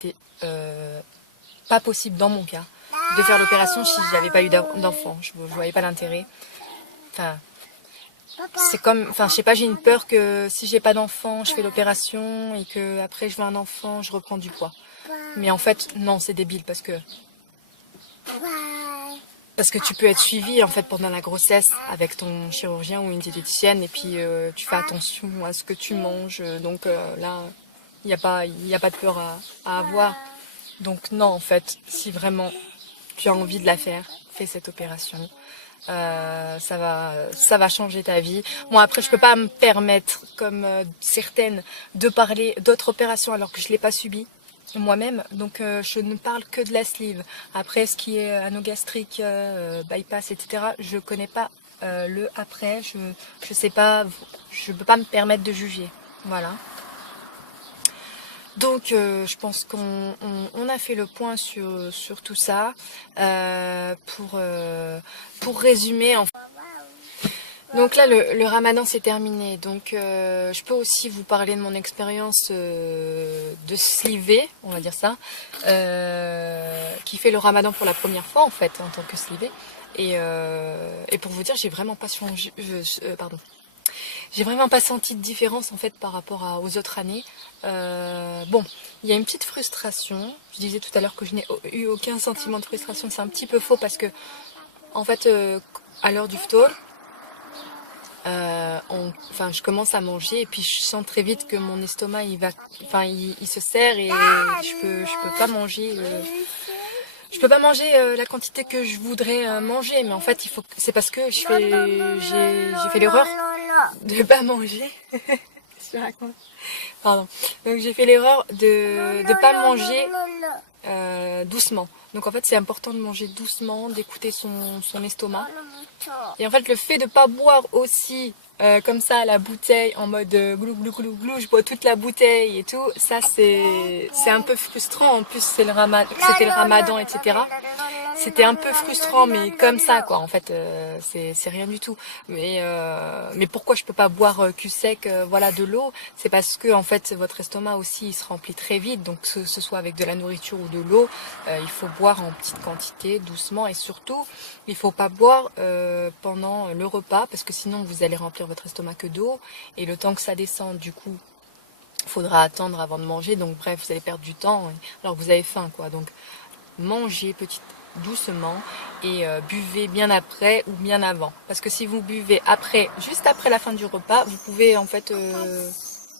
C'était pas possible dans mon cas de faire l'opération si j'avais pas eu d'enfant. Je voyais pas l'intérêt. Enfin, c'est comme, enfin, je sais pas, j'ai une peur que si j'ai pas d'enfant, je fais l'opération et que après je veux un enfant, je reprends du poids. Mais en fait, non, c'est débile parce que tu peux être suivi en fait pendant la grossesse avec ton chirurgien ou une diététicienne et puis tu fais attention à ce que tu manges. Donc là, il y a pas de peur à avoir. Donc non, en fait, si vraiment tu as envie de la faire, fais cette opération. Ça va changer ta vie. Bon, après, je peux pas me permettre, comme certaines, de parler d'autres opérations alors que je l'ai pas subi moi-même. Donc, je ne parle que de la sleeve. Après, ce qui est anogastrique, bypass, etc., je connais pas le après. Je sais pas, je peux pas me permettre de juger. Voilà. Donc je pense qu'on a fait le point sur tout ça. Pour résumer, donc là le ramadan c'est terminé. Donc je peux aussi vous parler de mon expérience de slivé, on va dire ça, qui fait le ramadan pour la première fois en fait en tant que slivé. Et pour vous dire, j'ai vraiment pas changé. Pardon. J'ai vraiment pas senti de différence en fait par rapport aux autres années. Bon, il y a une petite frustration. Je disais tout à l'heure que je n'ai eu aucun sentiment de frustration. C'est un petit peu faux parce que en fait, à l'heure du phtor, enfin, je commence à manger et puis je sens très vite que mon estomac il se serre et je peux pas manger. Je peux pas manger la quantité que je voudrais manger, mais en fait, c'est parce que j'ai fait l'erreur de pas manger. Qu'est-ce que je raconte? Pardon. Donc j'ai fait l'erreur de pas manger doucement. Donc en fait, c'est important de manger doucement, d'écouter son estomac. Et en fait, le fait de pas boire aussi comme ça à la bouteille en mode glou glou glou glou, je bois toute la bouteille et tout, ça c'est un peu frustrant. En plus, c'était le ramadan, etc. C'était un peu frustrant, mais comme ça, quoi. En fait, c'est rien du tout. Mais pourquoi je peux pas boire cul sec, voilà, de l'eau? C'est parce que en fait, votre estomac aussi, il se remplit très vite. Donc, que ce soit avec de la nourriture ou de l'eau, il faut boire en petite quantité, doucement, et surtout, il faut pas boire pendant le repas, parce que sinon, vous allez remplir votre estomac que d'eau, et le temps que ça descende, du coup, il faudra attendre avant de manger. Donc, bref, vous allez perdre du temps, alors que vous avez faim, quoi. Donc, mangez doucement et buvez bien après ou bien avant, parce que si vous buvez après, juste après la fin du repas, vous pouvez en fait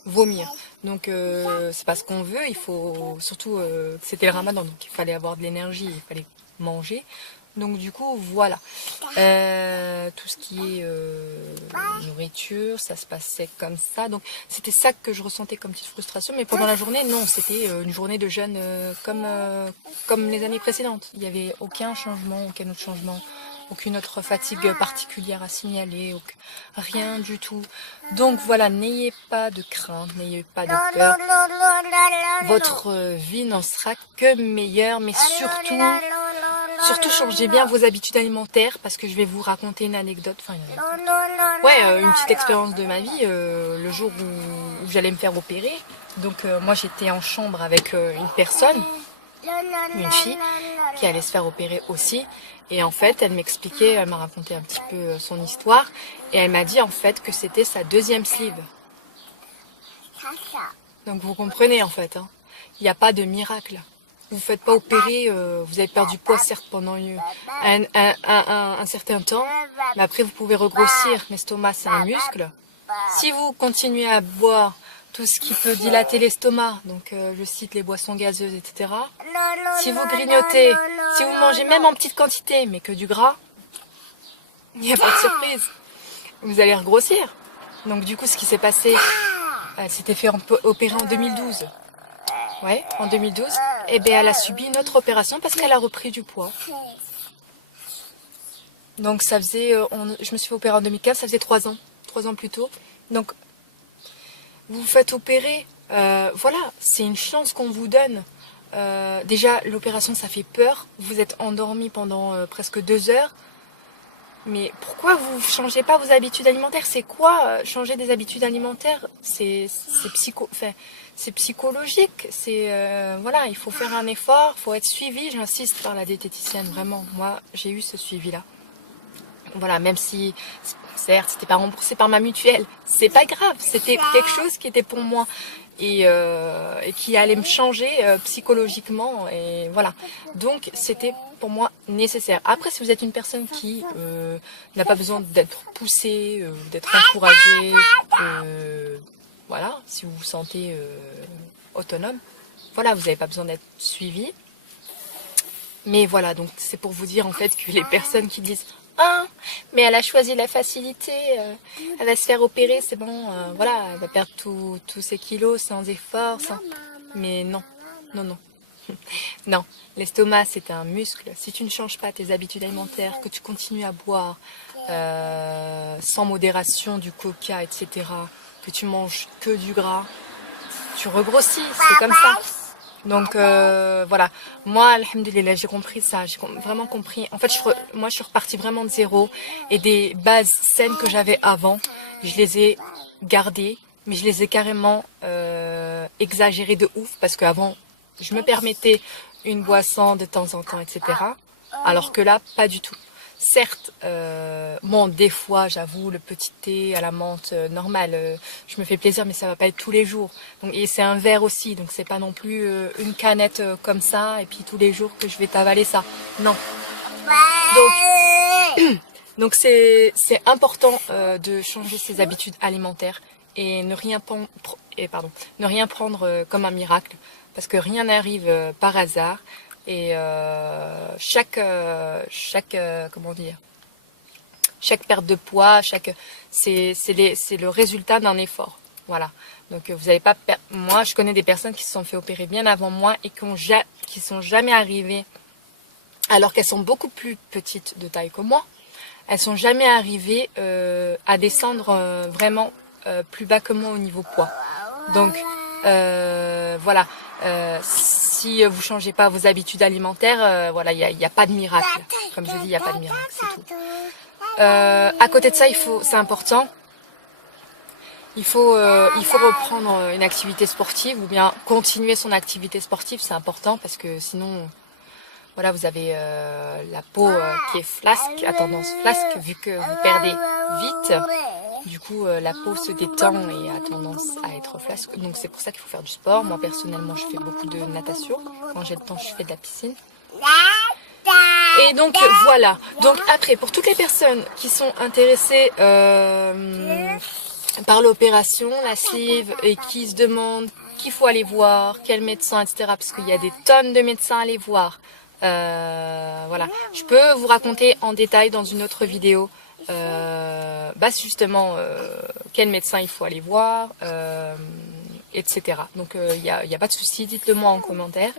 vomir. Donc c'est pas ce qu'on veut. Il faut surtout c'était le ramadan, donc il fallait avoir de l'énergie, il fallait manger. Donc du coup voilà, tout ce qui est nourriture, ça se passait comme ça. Donc c'était ça que je ressentais comme petite frustration. Mais pendant la journée, non, c'était une journée de jeûne comme les années précédentes. Il n'y avait aucun changement, aucun autre changement, aucune autre fatigue particulière à signaler, rien du tout. Donc voilà, n'ayez pas de crainte, n'ayez pas de peur. Votre vie n'en sera que meilleure, mais surtout changez bien vos habitudes alimentaires, parce que je vais vous raconter une anecdote, une petite expérience de ma vie, le jour où j'allais me faire opérer. Donc moi j'étais en chambre avec une personne, une fille, qui allait se faire opérer aussi. Et en fait, elle m'a raconté un petit peu son histoire, et elle m'a dit en fait que c'était sa deuxième sleeve. Donc vous comprenez en fait, hein, il n'y a pas de miracle. Vous ne faites pas opérer, vous avez perdu poids certes pendant un certain temps, mais après vous pouvez regrossir. L'estomac c'est un muscle. Si vous continuez à boire tout ce qui peut dilater l'estomac, donc je cite les boissons gazeuses, etc. Si vous grignotez, si vous mangez même en petite quantité, mais que du gras, il n'y a pas de surprise. Vous allez regrossir. Donc du coup ce qui s'est passé, elle s'était fait opérer en 2012. Ouais, en 2012. Et bien elle a subi une autre opération parce qu'elle a repris du poids. Donc ça faisait, je me suis fait opérer en 2015, ça faisait 3 ans. 3 ans plus tôt. Donc vous vous faites opérer, voilà, c'est une chance qu'on vous donne. Déjà l'opération ça fait peur, vous êtes endormi pendant presque 2 heures. mais pourquoi vous changez pas vos habitudes alimentaires? C'est quoi changer des habitudes alimentaires? C'est psychologique. Voilà, il faut faire un effort, il faut être suivi. J'insiste par la diététicienne, vraiment. Moi, j'ai eu ce suivi-là. Voilà, même si, certes, c'était pas remboursé par ma mutuelle, c'est pas grave, c'était quelque chose qui était pour moi et qui allait me changer psychologiquement et voilà. Donc, c'était pour moi nécessaire. Après, si vous êtes une personne qui n'a pas besoin d'être poussée, d'être encouragée, voilà, si vous vous sentez autonome, voilà, vous n'avez pas besoin d'être suivi. Mais voilà, donc c'est pour vous dire en fait que les personnes qui disent ah, mais elle a choisi la facilité, elle va se faire opérer, c'est bon, voilà, elle va perdre tous ses kilos sans effort, sans... Mais non, non, non. Non, l'estomac c'est un muscle. Si tu ne changes pas tes habitudes alimentaires, que tu continues à boire sans modération du coca, etc., que tu manges que du gras, tu regrossis, c'est comme ça. Donc voilà, moi, alhamdoulilah, j'ai compris ça, j'ai vraiment compris. En fait, moi, je suis repartie vraiment de zéro et des bases saines que j'avais avant, je les ai gardées, mais je les ai carrément exagérées de ouf parce qu'avant, je me permettais une boisson de temps en temps, etc. Alors que là, pas du tout. Certes, bon, des fois, j'avoue, le petit thé à la menthe normal, je me fais plaisir, mais ça va pas être tous les jours. Donc, et c'est un verre aussi, donc c'est pas non plus une canette comme ça, et puis tous les jours que je vais t'avaler ça. Non. Donc c'est important de changer ses habitudes alimentaires et ne rien prendre comme un miracle, parce que rien n'arrive par hasard. Et comment dire, chaque perte de poids, c'est le résultat d'un effort. Voilà. Donc vous n'allez pas moi je connais des personnes qui se sont fait opérer bien avant moi et qui sont jamais arrivées, alors qu'elles sont beaucoup plus petites de taille que moi, elles sont jamais arrivées à descendre vraiment plus bas que moi au niveau poids. Donc voilà, si vous changez pas vos habitudes alimentaires, voilà, il y a pas de miracle. Comme je dis, il n'y a pas de miracle, c'est tout. À côté de ça, c'est important, il faut reprendre une activité sportive ou bien continuer son activité sportive, c'est important parce que sinon, voilà, vous avez la peau qui est flasque, à tendance flasque, vu que vous perdez vite. Du coup, la peau se détend et a tendance à être flasque. Donc c'est pour ça qu'il faut faire du sport. Moi, personnellement, je fais beaucoup de natation. Quand j'ai le temps, je fais de la piscine. Et donc, voilà. Donc après, pour toutes les personnes qui sont intéressées par l'opération, la sleeve, et qui se demandent qu'il faut aller voir, quel médecin, etc. Parce qu'il y a des tonnes de médecins à aller voir. Voilà. Je peux vous raconter en détail dans une autre vidéo justement quel médecin il faut aller voir, etc. Donc il n'y a pas de souci, dites-le moi en commentaire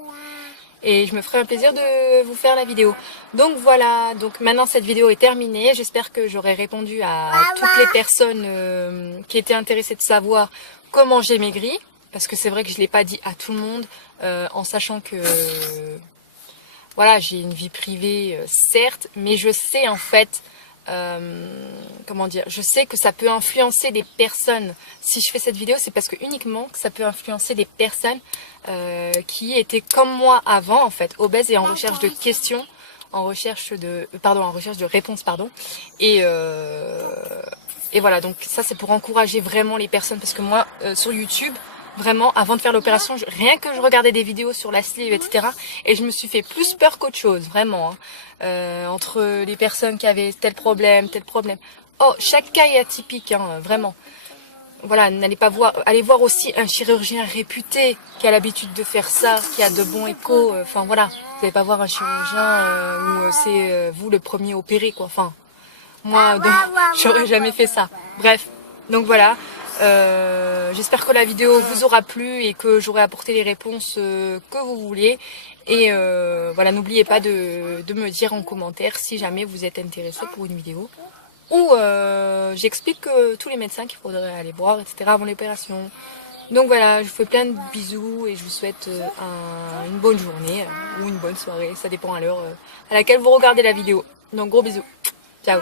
et je me ferai un plaisir de vous faire la vidéo. Donc voilà, donc maintenant cette vidéo est terminée. J'espère que j'aurai répondu à toutes les personnes qui étaient intéressées de savoir comment j'ai maigri, parce que c'est vrai que je ne l'ai pas dit à tout le monde, en sachant que voilà, j'ai une vie privée certes, mais je sais en fait comment dire, je sais que ça peut influencer des personnes. Si je fais cette vidéo, c'est parce que uniquement que ça peut influencer des personnes qui étaient comme moi avant, en fait, obèses et en recherche de questions, en recherche de réponses, pardon. Et voilà, donc ça c'est pour encourager vraiment les personnes, parce que moi sur YouTube, vraiment, avant de faire l'opération, rien que je regardais des vidéos sur la sleeve, etc. Et je me suis fait plus peur qu'autre chose, vraiment. Hein. Entre les personnes qui avaient tel problème. Oh, chaque cas est atypique, hein, vraiment. Voilà, allez voir aussi un chirurgien réputé qui a l'habitude de faire ça, qui a de bons échos. Enfin voilà, vous n'allez pas voir un chirurgien où c'est vous le premier opéré, quoi. Enfin, moi, j'aurais jamais fait ça. Bref, donc voilà. J'espère que la vidéo vous aura plu et que j'aurai apporté les réponses que vous voulez. Et voilà, n'oubliez pas de me dire en commentaire si jamais vous êtes intéressé pour une vidéo où j'explique tous les médecins qu'il faudrait aller voir, etc. avant l'opération. Donc voilà, je vous fais plein de bisous et je vous souhaite une bonne journée ou une bonne soirée. Ça dépend à l'heure à laquelle vous regardez la vidéo. Donc gros bisous. Ciao.